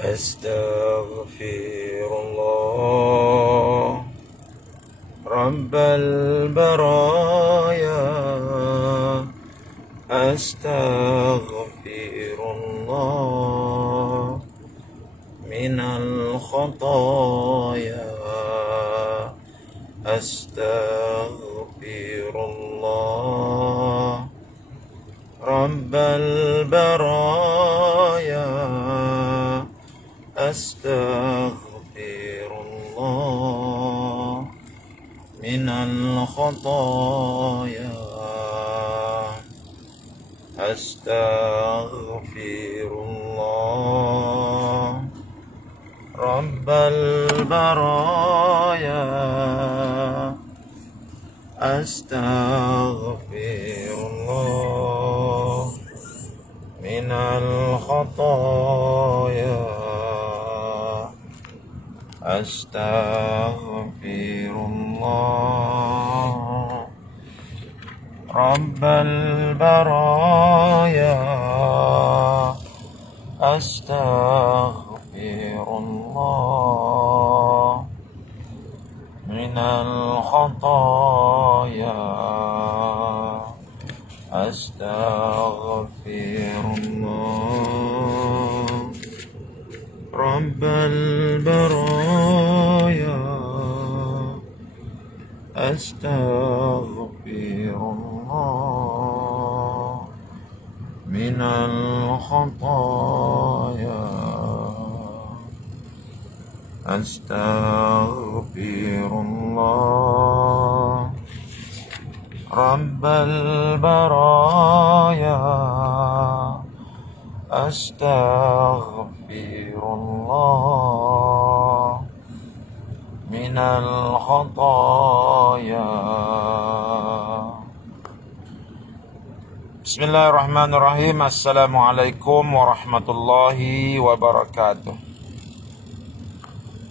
أستغفر الله رب البرايا. أستغفر الله من الخطايا. أستغفر الله رب البرايا. أستغفر الله من الخطايا. أستغفر الله رب البرايا. أستغفر الله من الخطايا. أستغفر الله رب البرايا. أستغفر الله من الخطايا. أستغفر الله رب البرايا. أستغفر الله من الخطايا. أستغفر الله رب البرايا. أستغفر الله من الخطايا. Bismillahirrahmanirrahim. Assalamualaikum warahmatullahi wabarakatuh.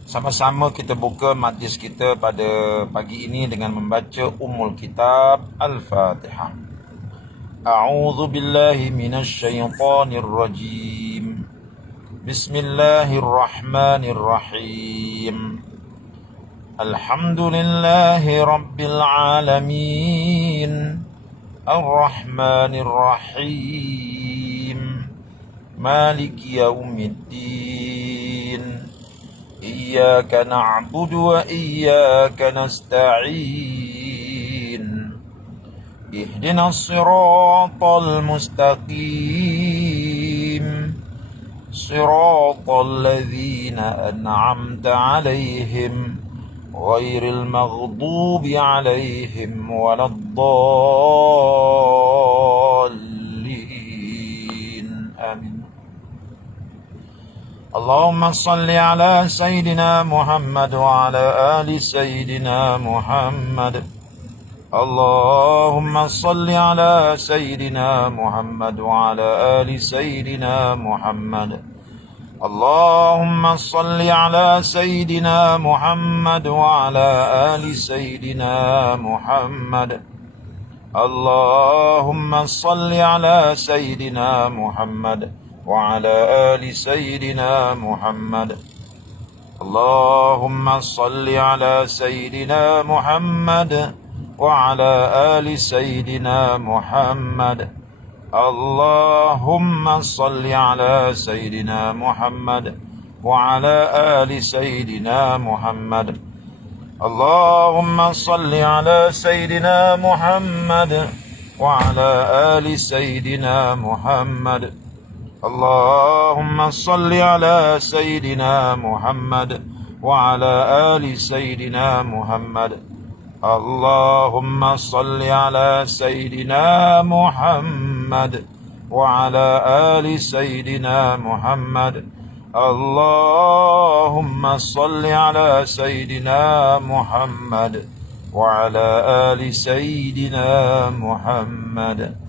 Sama-sama kita buka majlis kita pada pagi ini dengan membaca Ummul Kitab Al-Fatihah. A'udzu billahi minasy syaithanir rajim. Bismillahirrahmanirrahim. Alhamdulillahi rabbil alamin. Ar-Rahmanir Rahim. Maliki yaumiddin. Iyyaka na'budu wa iyyaka nasta'in. Ihdinas siratal mustaqim. Siratal ladzina an'amta 'alaihim ghairil maghdubi 'alaihim waladdallin. Amin. Allahumma salli ala Sayyidina Muhammad wa ala ali Sayyidina Muhammad. Allahumma salli ala Sayyidina Muhammad wa ala ali Sayyidina Muhammad. Allahumma salli ala Sayyidina Muhammad wa ala ali Sayyidina Muhammad. Allahumma salli ala Sayyidina Muhammad wa ala ali Sayyidina Muhammad. Allahumma salli ala Sayyidina Muhammad wa ala ali Sayyidina Muhammad. Allahumma salli ala Sayyidina Muhammad wa ala ali Sayyidina Muhammad. Allahumma salli ala Sayyidina Muhammad wa ala ali Sayyidina Muhammad. Allahumma salli ala Sayyidina Muhammad wa ala ali Sayyidina Muhammad. Allahumma salli ala Sayyidina Muhammad wa ala ali Sayyidina Muhammad. Allahumma salli ala Sayyidina Muhammad wa ala ali Sayyidina Muhammad.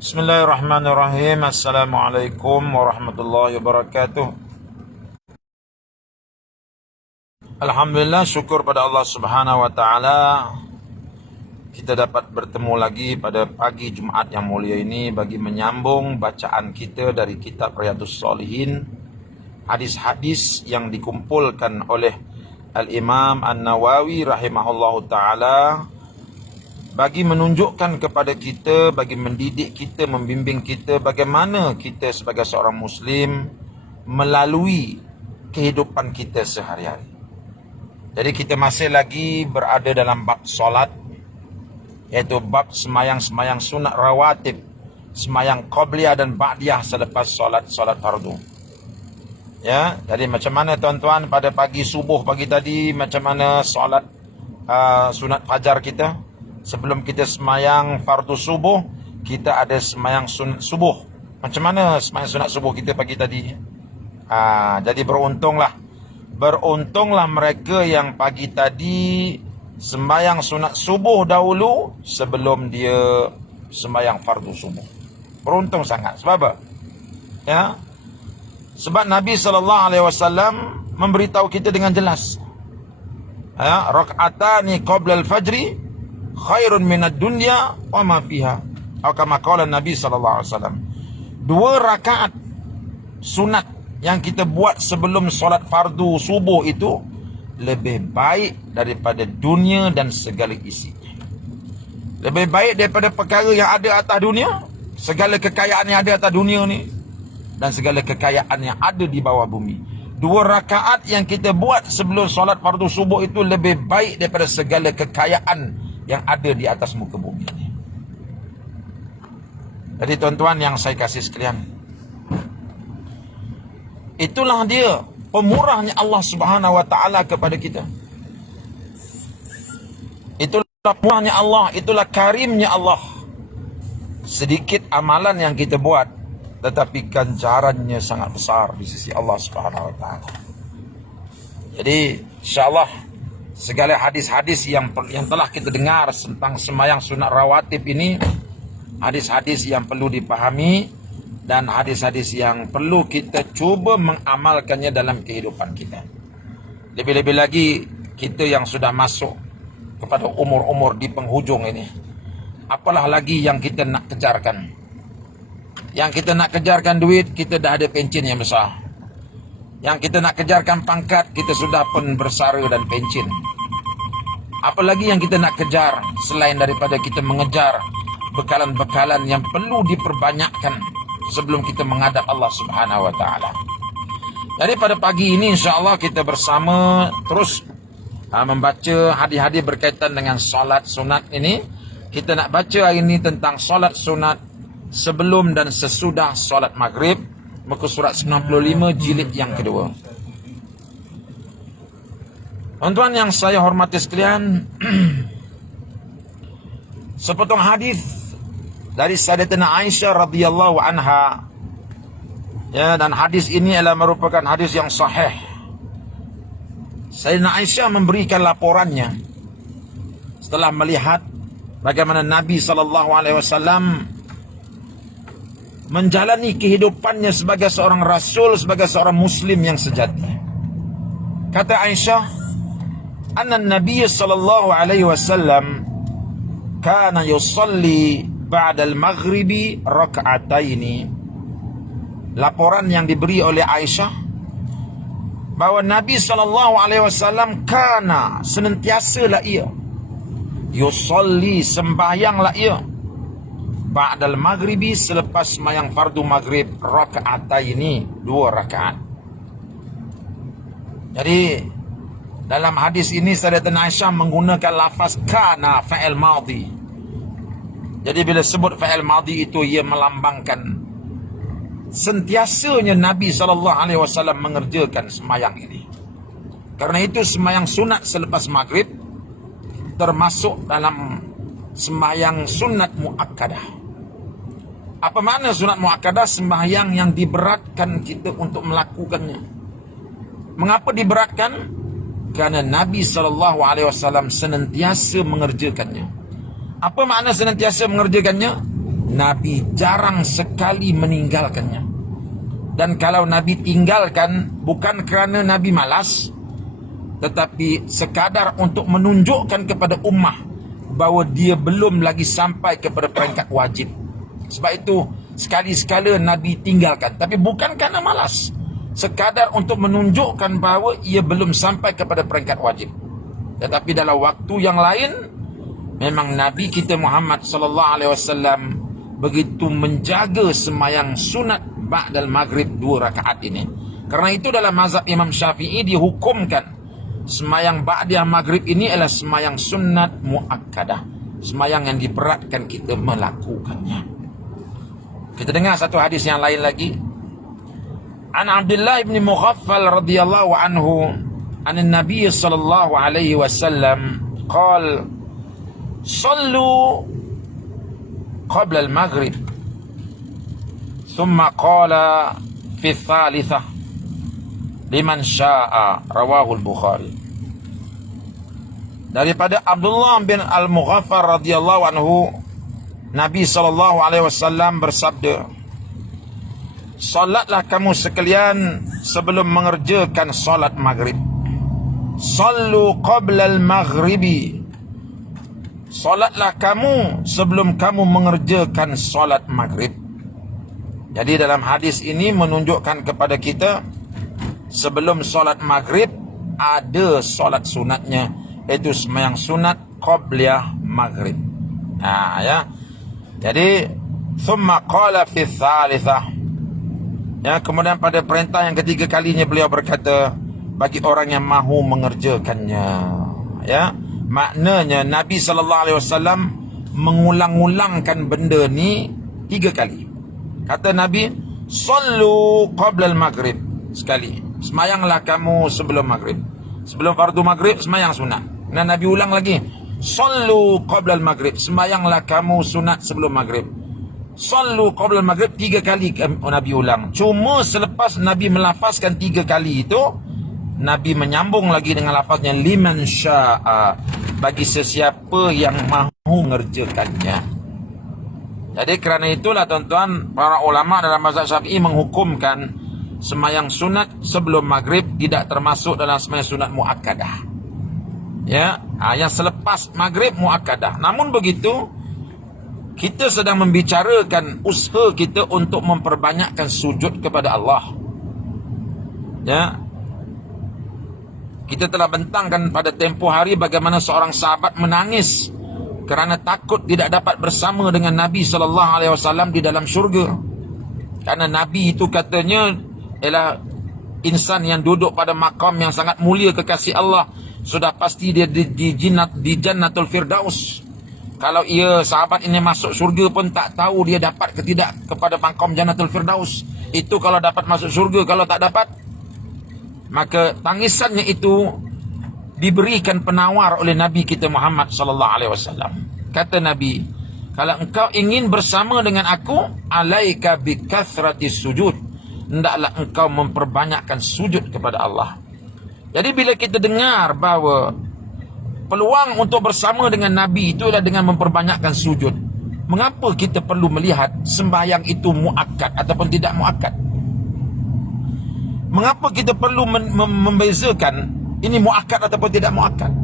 Bismillahirrahmanirrahim. Assalamualaikum warahmatullahi wabarakatuh. Alhamdulillah, syukur pada Allah Subhanahu wa taala kita dapat bertemu lagi pada pagi Jumaat yang mulia ini bagi menyambung bacaan kita dari kitab Riyadhus Shalihin, hadis-hadis yang dikumpulkan oleh Al-Imam An-Nawawi rahimahullahu ta'ala bagi menunjukkan kepada kita, bagi mendidik kita, membimbing kita bagaimana kita sebagai seorang Muslim melalui kehidupan kita sehari-hari. Jadi kita masih lagi berada dalam bab solat, iaitu bab semayang-semayang sunat rawatib, semayang qabliyah dan ba'diyah selepas solat fardu. Ya, jadi macam mana tuan-tuan pada pagi subuh pagi tadi, macam mana solat sunat fajar kita? Sebelum kita semayang fardu subuh, kita ada semayang sunat subuh. Macam mana semayang sunat subuh kita pagi tadi? Jadi beruntunglah mereka yang pagi tadi sembahyang sunat subuh dahulu sebelum dia sembahyang fardu subuh. Beruntung sangat. Sebab apa? Ya. Sebab Nabi SAW memberitahu kita dengan jelas. Ya, rak'atani qabla al-fajri khairun minad dunya wa ma fiha. Atau kama qala Nabi SAW. 2 rakaat sunat yang kita buat sebelum solat fardu subuh itu lebih baik daripada dunia dan segala isinya. Lebih baik daripada perkara yang ada atas dunia, segala kekayaan yang ada atas dunia ni, dan segala kekayaan yang ada di bawah bumi. 2 rakaat yang kita buat sebelum solat fardu subuh itu lebih baik daripada segala kekayaan yang ada di atas muka bumi ni. Jadi tuan-tuan yang saya kasih sekalian, itulah dia pemurahnya Allah Subhanahu wa taala kepada kita. Itulah pemurahnya Allah, itulah karimnya Allah. Sedikit amalan yang kita buat, tetapi ganjarannya sangat besar di sisi Allah Subhanahu wa taala. Jadi insya-Allah segala hadis-hadis yang telah kita dengar tentang sembahyang sunat rawatib ini, hadis-hadis yang perlu dipahami dan hadis-hadis yang perlu kita cuba mengamalkannya dalam kehidupan kita. Lebih-lebih lagi kita yang sudah masuk kepada umur-umur di penghujung ini. Apalah lagi yang kita nak kejarkan. Yang kita nak kejarkan duit, kita dah ada pencen yang besar. Yang kita nak kejarkan pangkat, kita sudah pun bersara dan pencen. Apalagi yang kita nak kejar selain daripada kita mengejar bekalan-bekalan yang perlu diperbanyakkan sebelum kita menghadap Allah Subhanahu wa taala. Jadi pada pagi ini insya-Allah kita bersama terus membaca hadis-hadis berkaitan dengan solat sunat ini. Kita nak baca hari ini tentang solat sunat sebelum dan sesudah solat maghrib, muka surat 95 jilid yang kedua. Tuan-tuan yang saya hormati sekalian, sepotong hadis dari Sayyidatina Aisyah radhiyallahu anha, ya, dan hadis ini adalah merupakan hadis yang sahih. Sayyidatina Aisyah memberikan laporannya setelah melihat bagaimana Nabi SAW menjalani kehidupannya sebagai seorang rasul, sebagai seorang muslim yang sejati. Kata Aisyah, anna Nabi SAW kana yusalli ba'dal maghribi raka'ataini. Laporan yang diberi oleh Aisyah bahawa Nabi SAW kana, senantiasalah ia, yusalli, sembahyanglah ia, ba'dal maghribi, selepas sembahyang fardu maghrib, raka'ataini, 2 rakaat. Jadi dalam hadis ini Sayyidatina Aisyah menggunakan lafaz kana, fa'il madhi. Jadi bila sebut fa'il madhi itu, ia melambangkan sentiasanya Nabi SAW mengerjakan sembahyang ini. Karena itu sembahyang sunat selepas maghrib termasuk dalam sembahyang sunat muakkadah. Apa makna sunat muakkadah? Sembahyang yang diberatkan kita untuk melakukannya. Mengapa diberatkan? Karena Nabi SAW senantiasa mengerjakannya. Apa makna senantiasa mengerjakannya? Nabi jarang sekali meninggalkannya. Dan kalau Nabi tinggalkan, bukan kerana Nabi malas, tetapi sekadar untuk menunjukkan kepada ummah bahawa dia belum lagi sampai kepada peringkat wajib. Sebab itu sekali-sekala Nabi tinggalkan, tapi bukan kerana malas, sekadar untuk menunjukkan bahawa ia belum sampai kepada peringkat wajib. Tetapi dalam waktu yang lain, memang Nabi kita Muhammad sallallahu alaihi wasallam begitu menjaga sembahyang sunat ba'dal maghrib 2 rakaat ini. Kerana itu dalam mazhab Imam Syafi'i dihukumkan sembahyang ba'da maghrib ini adalah sembahyang sunat muakkadah, sembahyang yang diberatkan kita melakukannya. Kita dengar satu hadis yang lain lagi. An Abdullah bin Mughaffal radhiyallahu anhu an Nabi sallallahu alaihi wasallam qala sallu qabla al-maghrib thumma qala fi thalithah liman syaa, rawahu al-Bukhari. Daripada Abdullah bin Al-Mughaffal radhiyallahu anhu, Nabi sallallahu alaihi wasallam bersabda, "Salatlah kamu sekalian sebelum mengerjakan salat maghrib. Sallu qabla al-maghribi." Salatlah kamu sebelum kamu mengerjakan salat maghrib. Jadi dalam hadis ini menunjukkan kepada kita, sebelum salat maghrib ada salat sunatnya, iaitu sembahyang sunat qabliyah maghrib. Ya. Jadi thumma qala fi thalithah. Ya, kemudian pada perintah yang ketiga kalinya beliau berkata, bagi orang yang mahu mengerjakannya. Ya, maknanya Nabi sallallahu alaihi wasallam mengulang-ulangkan benda ni 3 kali. Kata Nabi, sallu qabla al-maghrib, sekali. Semayanglah kamu sebelum maghrib. Sebelum fardu maghrib, semayang sunat. Dan Nabi ulang lagi, sallu qabla al-maghrib, semayanglah kamu sunat sebelum maghrib. Sallu qabla al-maghrib 3 kali Nabi ulang. Cuma selepas Nabi melafazkan 3 kali itu, Nabi menyambung lagi dengan lafaznya liman syaa, bagi sesiapa yang mahu mengerjakannya. Jadi kerana itulah tuan-tuan, para ulama dalam mazhab Syafi'i menghukumkan sembahyang sunat sebelum maghrib tidak termasuk dalam sembahyang sunat muakkadah. Ya, yang selepas maghrib muakkadah. Namun begitu, kita sedang membicarakan usaha kita untuk memperbanyakkan sujud kepada Allah. Ya. Kita telah bentangkan pada tempoh hari bagaimana seorang sahabat menangis kerana takut tidak dapat bersama dengan Nabi sallallahu alaihi wasallam di dalam syurga. Karena Nabi itu katanya ialah insan yang duduk pada makam yang sangat mulia kekasih Allah. Sudah pasti dia di Jannatul Firdaus. Kalau ia sahabat ini masuk syurga pun tak tahu dia dapat ke tidak kepada makam Jannatul Firdaus. Itu kalau dapat masuk syurga, kalau tak dapat, maka tangisannya itu diberikan penawar oleh Nabi kita Muhammad sallallahu alaihi wasallam. Kata Nabi, kalau engkau ingin bersama dengan aku, alaika bi kathratis sujud, hendaklah engkau memperbanyakkan sujud kepada Allah. Jadi bila kita dengar bahawa peluang untuk bersama dengan Nabi itu adalah dengan memperbanyakkan sujud, mengapa kita perlu melihat sembahyang itu muakkad ataupun tidak muakkad? Mengapa kita perlu membezakan ini muakkad ataupun tidak muakkad?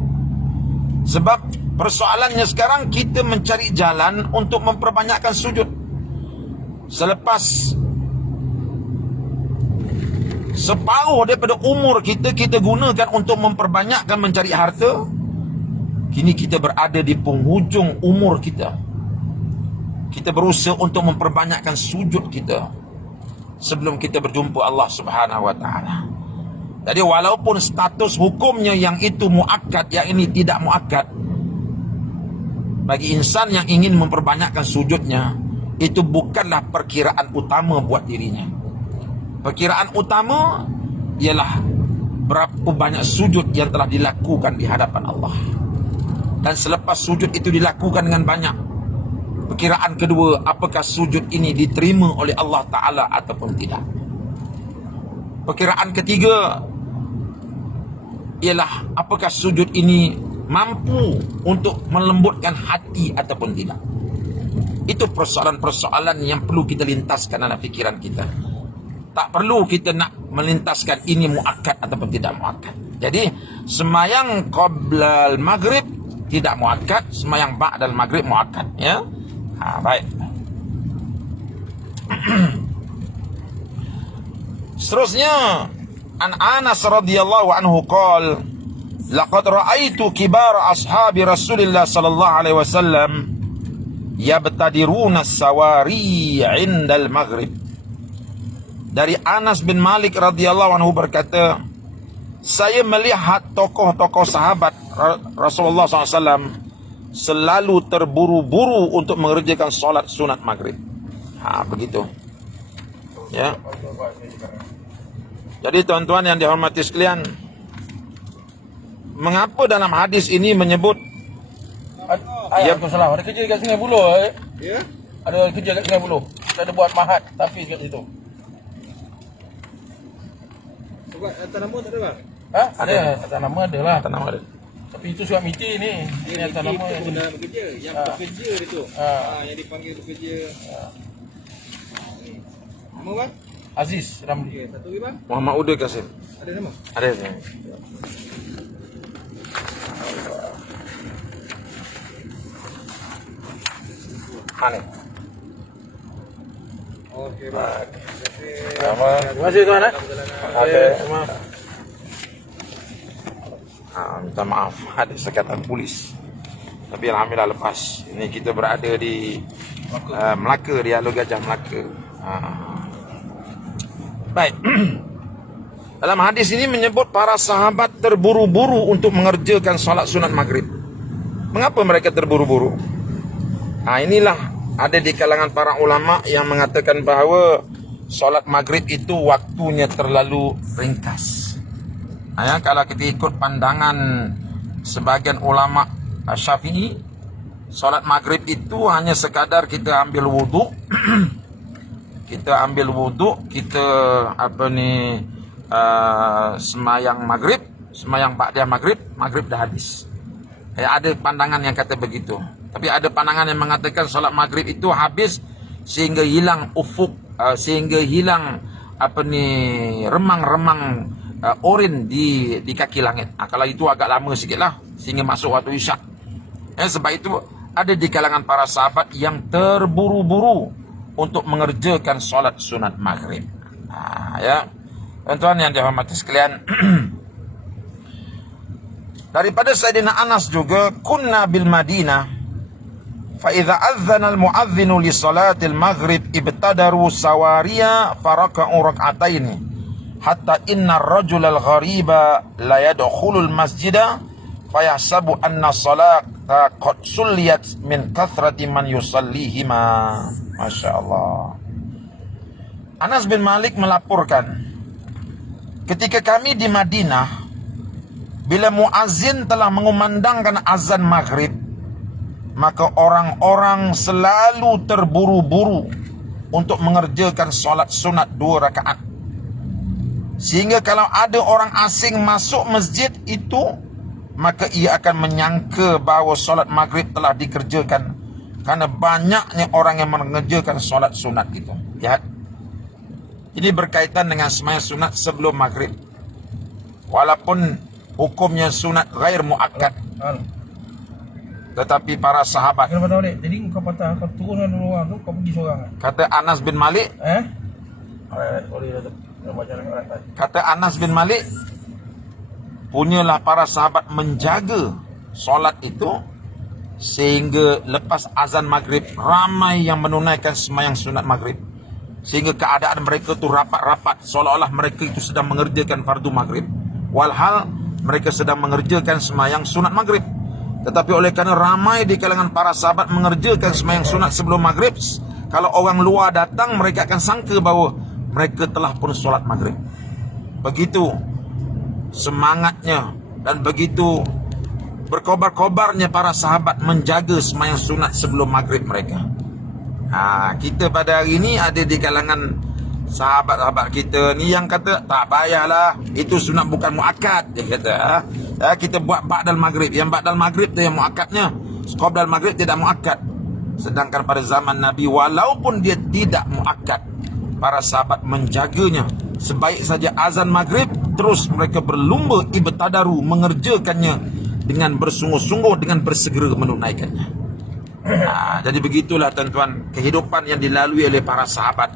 Sebab persoalannya sekarang kita mencari jalan untuk memperbanyakkan sujud. Selepas separuh daripada umur kita gunakan untuk memperbanyakkan mencari harta, kini kita berada di penghujung umur kita. Kita berusaha untuk memperbanyakkan sujud kita sebelum kita berjumpa Allah Subhanahu wa taala. Jadi walaupun status hukumnya yang itu muakkad, yang ini tidak muakkad, bagi insan yang ingin memperbanyakkan sujudnya, itu bukanlah perkiraan utama buat dirinya. Perkiraan utama ialah berapa banyak sujud yang telah dilakukan di hadapan Allah. Dan selepas sujud itu dilakukan dengan banyak, perkiraan kedua, apakah sujud ini diterima oleh Allah Ta'ala ataupun tidak. Perkiraan ketiga ialah apakah sujud ini mampu untuk melembutkan hati ataupun tidak. Itu persoalan-persoalan yang perlu kita lintaskan dalam fikiran kita. Tak perlu kita nak melintaskan ini muakkad ataupun tidak muakkad. Jadi sembahyang qabla al-maghrib tidak muakkad, sembahyang ba'dal maghrib muakkad, ya. Baik. Seterusnya, an Anas radhiyallahu anhu qala, laqad ra'aitu kibara ashabi Rasulillah sallallahu alaihi wasallam yabtadiruna as-sawari 'indal maghrib. Dari Anas bin Malik radhiyallahu anhu berkata, saya melihat tokoh-tokoh sahabat Rasulullah SAW selalu terburu-buru untuk mengerjakan solat sunat maghrib. Begitu. Ya. Jadi tuan-tuan yang dihormati sekalian, mengapa dalam hadis ini menyebut ya salah, ada kerja dekat Sungai Buloh Ya. Ada kerja dekat Sungai Buloh. Kita ada buat mahat tapi dekat situ. Sebab atas nama tak ada bang? Ada, atas nama ada lah. Atas nama ada. Tapi itu surat miti ni. Ini atas nama Itu yang benda bekerja. Yang bekerja dia tu. Yang dipanggil bekerja. Nama bang? Aziz Ramli. Okey, satu lagi bang? Muhammad Uda Kasim. Ada nama? Ada ni. Mana? Okey bang. Terima kasih tuan. Minta maaf ada sekatan polis. Tapi alhamdulillah lepas. Ini kita berada di Melaka, di Alor Gajah Melaka. Baik. Dalam hadis ini menyebut para sahabat terburu-buru untuk mengerjakan solat sunat maghrib. Mengapa mereka terburu-buru? Inilah ada di kalangan para ulama yang mengatakan bahawa solat maghrib itu waktunya terlalu ringkas. Kalau kita ikut pandangan sebagian ulama Syafi'i, solat maghrib itu hanya sekadar kita ambil wudhu, kita semayang maghrib, semayang ba'da maghrib, maghrib dah habis. Ada pandangan yang kata begitu. Tapi ada pandangan yang mengatakan solat maghrib itu habis sehingga hilang ufuk, sehingga hilang remang-remang oren di kaki langit. Kalau itu agak lama sikit lah, sehingga masuk waktu isyak. Sebab itu ada di kalangan para sahabat yang terburu-buru untuk mengerjakan solat sunat maghrib. Ya, tuan-tuan yang dihormati sekalian, daripada Sayyidina Anas juga, kunna bil Madinah fa idza adzana al muadzinu li salatil maghrib ibtadaru sawariya faraka'u rak'ataini hatta inna ar-rajula al-ghariba la yadkhulu al-masjida fayahsabu anna salata qad sulliyat min kathrati man yusallihima. Masya-Allah. Anas bin Malik melaporkan, ketika kami di Madinah, bila muazzin telah mengumandangkan azan maghrib, maka orang-orang selalu terburu-buru untuk mengerjakan solat sunat 2 rakaat. Sehingga kalau ada orang asing masuk masjid itu, maka ia akan menyangka bahawa solat maghrib telah dikerjakan, karena banyaknya orang yang mengerjakan solat sunat itu. Lihat, ini berkaitan dengan sembahyang sunat sebelum maghrib, walaupun hukumnya sunat ghair muakkad. Tetapi para sahabat, Kenapa balik? Jadi kau patah, kau turun dulu orang tu, kau pergi seorang. kata Anas bin Malik, kata Anas bin Malik, punyalah para sahabat menjaga solat itu sehingga lepas azan maghrib ramai yang menunaikan sembahyang sunat maghrib, sehingga keadaan mereka itu rapat-rapat seolah-olah mereka itu sedang mengerjakan fardu maghrib, walhal mereka sedang mengerjakan sembahyang sunat maghrib. Tetapi oleh kerana ramai di kalangan para sahabat mengerjakan sembahyang sunat sebelum maghrib, kalau orang luar datang mereka akan sangka bahawa mereka telah pun solat maghrib. Begitu semangatnya dan begitu berkobar-kobarnya para sahabat menjaga sembahyang sunat sebelum maghrib mereka. Kita pada hari ini ada di kalangan sahabat-sahabat kita ni yang kata tak payahlah, itu sunat bukan muakkad. Dia kata kita buat ba'dal maghrib, yang ba'dal maghrib tu yang muakkadnya, qabdal maghrib tidak muakkad. Sedangkan pada zaman Nabi, walaupun dia tidak muakkad, para sahabat menjaganya. Sebaik saja azan maghrib, terus mereka berlumba ibtadaru mengerjakannya dengan bersungguh-sungguh, dengan bersegera menunaikannya. Jadi begitulah tuan-tuan kehidupan yang dilalui oleh para sahabat.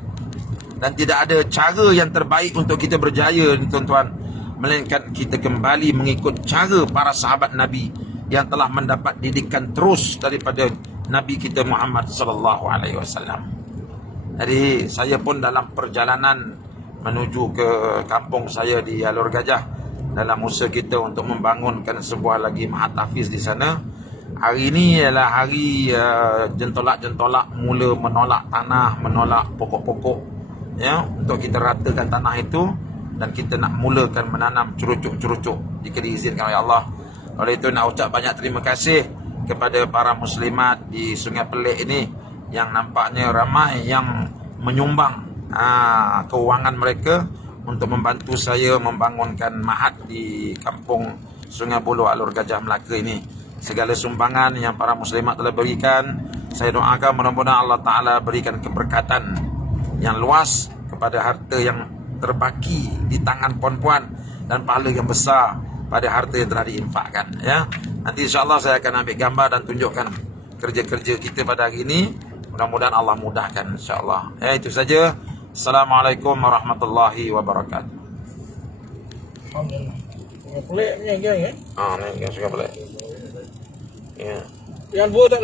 Dan tidak ada cara yang terbaik untuk kita berjaya ni tuan-tuan, melainkan kita kembali mengikut cara para sahabat Nabi yang telah mendapat didikan terus daripada Nabi kita Muhammad sallallahu alaihi wasallam. Jadi saya pun dalam perjalanan menuju ke kampung saya di Alor Gajah, dalam usaha kita untuk membangunkan sebuah lagi mahatafiz di sana. Hari ini ialah hari jentolak-jentolak mula menolak tanah, menolak pokok-pokok, ya, untuk kita ratakan tanah itu dan kita nak mulakan menanam curucuk-curucuk jika diizinkan oleh Allah. Oleh itu nak ucap banyak terima kasih kepada para muslimat di Sungai Pelik ini yang nampaknya ramai yang menyumbang keuangan mereka untuk membantu saya membangunkan mahat di kampung Sungai Buloh Alor Gajah Melaka ini. Segala sumbangan yang para muslimat telah berikan, saya doakan mudah-mudahan Allah Ta'ala berikan keberkatan yang luas kepada harta yang terbaki di tangan puan-puan dan pahala yang besar pada harta yang telah diinfakkan, ya. Nanti insyaAllah saya akan ambil gambar dan tunjukkan kerja-kerja kita pada hari ini. Mudah-mudahan Allah mudahkan insyaAllah. Ya, itu saja. Assalamualaikum warahmatullahi wabarakatuh. Alhamdulillah. Pelik punya geng Ni yang suka balik. Ya. Yang buat tak